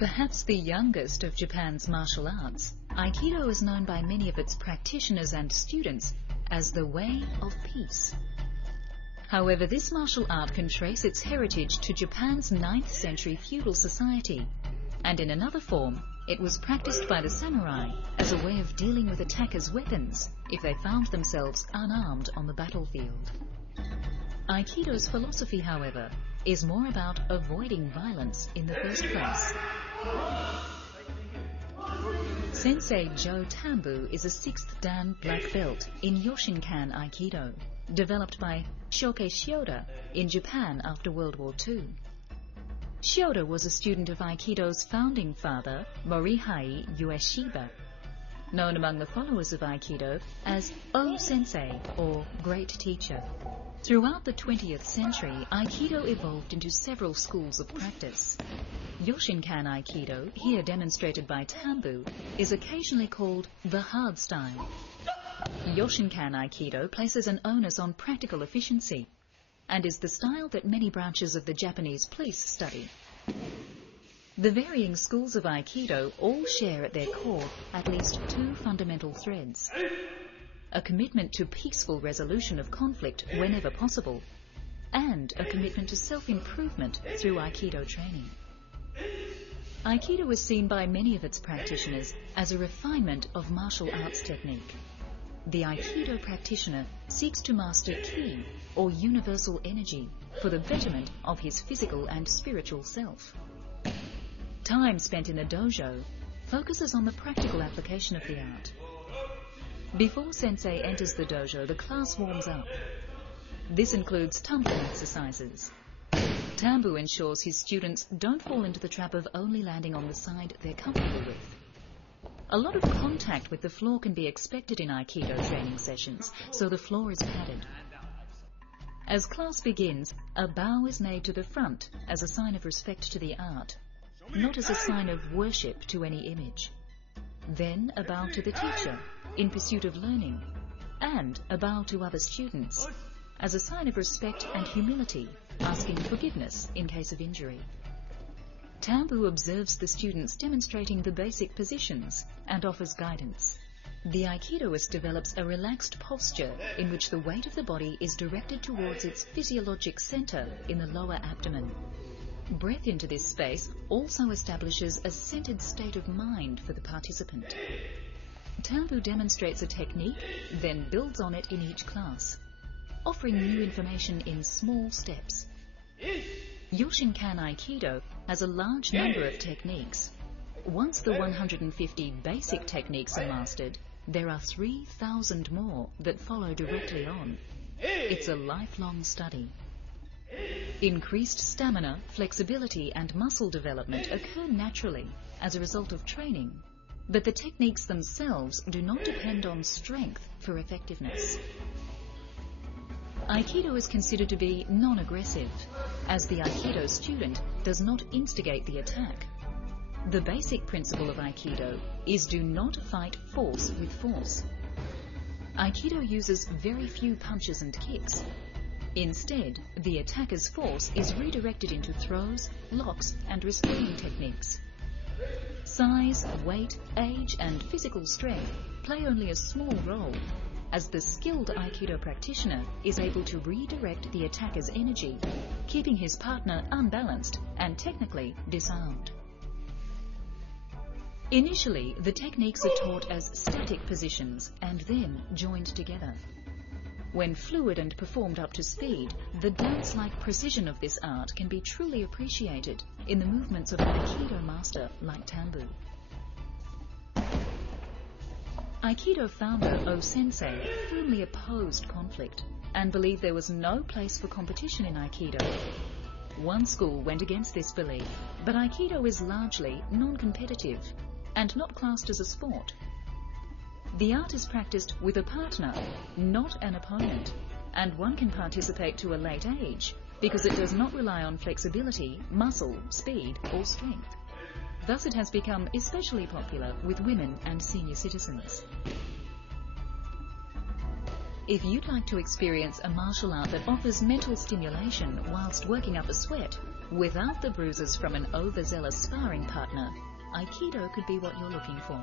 Perhaps the youngest of Japan's martial arts, Aikido is known by many of its practitioners and students as the Way of Peace. However, this martial art can trace its heritage to Japan's 9th century feudal society, and in another form, it was practiced by the samurai as a way of dealing with attackers' weapons if they found themselves unarmed on the battlefield. Aikido's philosophy, however, is more about avoiding violence in the first place. Sensei Joe Tambu is a 6th Dan black belt in Yoshinkan Aikido, developed by Shoke Shioda in Japan after World War II. Shioda was a student of Aikido's founding father, Morihei Ueshiba, known among the followers of Aikido as O-sensei, or Great Teacher. Throughout the 20th century, Aikido evolved into several schools of practice. Yoshinkan Aikido, here demonstrated by Tambu, is occasionally called the hard style. Yoshinkan Aikido places an onus on practical efficiency and is the style that many branches of the Japanese police study. The varying schools of Aikido all share at their core at least 2 fundamental threads: a commitment to peaceful resolution of conflict whenever possible, and a commitment to self-improvement through Aikido training. Aikido is seen by many of its practitioners as a refinement of martial arts technique. The Aikido practitioner seeks to master ki, or universal energy, for the betterment of his physical and spiritual self. Time spent in a dojo focuses on the practical application of the art. Before sensei enters the dojo, the class warms up. This includes tumbling exercises. Tambu ensures his students don't fall into the trap of only landing on the side they're comfortable with. A lot of contact with the floor can be expected in Aikido training sessions, so the floor is padded. As class begins, a bow is made to the front as a sign of respect to the art, not as a sign of worship to any image. Then a bow to the teacher in pursuit of learning, and a bow to other students as a sign of respect and humility, asking forgiveness in case of injury. Tambu observes the students demonstrating the basic positions and offers guidance. The Aikidoist develops a relaxed posture in which the weight of the body is directed towards its physiologic center in the lower abdomen. Breath into this space also establishes a centered state of mind for the participant. Tambu demonstrates a technique, then builds on it in each class, offering new information in small steps. Yoshinkan Aikido has a large number of techniques. Once the 150 basic techniques are mastered, there are 3,000 more that follow directly on. It's a lifelong study. Increased stamina, flexibility and muscle development occur naturally as a result of training, but the techniques themselves do not depend on strength for effectiveness. Aikido is considered to be non-aggressive, as the Aikido student does not instigate the attack. The basic principle of Aikido is do not fight force with force. Aikido uses very few punches and kicks. Instead, the attacker's force is redirected into throws, locks, and restraining techniques. Size, weight, age, and physical strength play only a small role, as the skilled Aikido practitioner is able to redirect the attacker's energy, keeping his partner unbalanced and technically disarmed. Initially, the techniques are taught as static positions and then joined together. When fluid and performed up to speed, the dance-like precision of this art can be truly appreciated in the movements of an Aikido master like Tambu. Aikido founder O-sensei firmly opposed conflict and believed there was no place for competition in Aikido. One school went against this belief, but Aikido is largely non-competitive and not classed as a sport. The art is practiced with a partner, not an opponent, and one can participate to a late age because it does not rely on flexibility, muscle, speed, or strength. Thus it has become especially popular with women and senior citizens. If you'd like to experience a martial art that offers mental stimulation whilst working up a sweat, Without the bruises from an overzealous sparring partner, Aikido could be what you're looking for.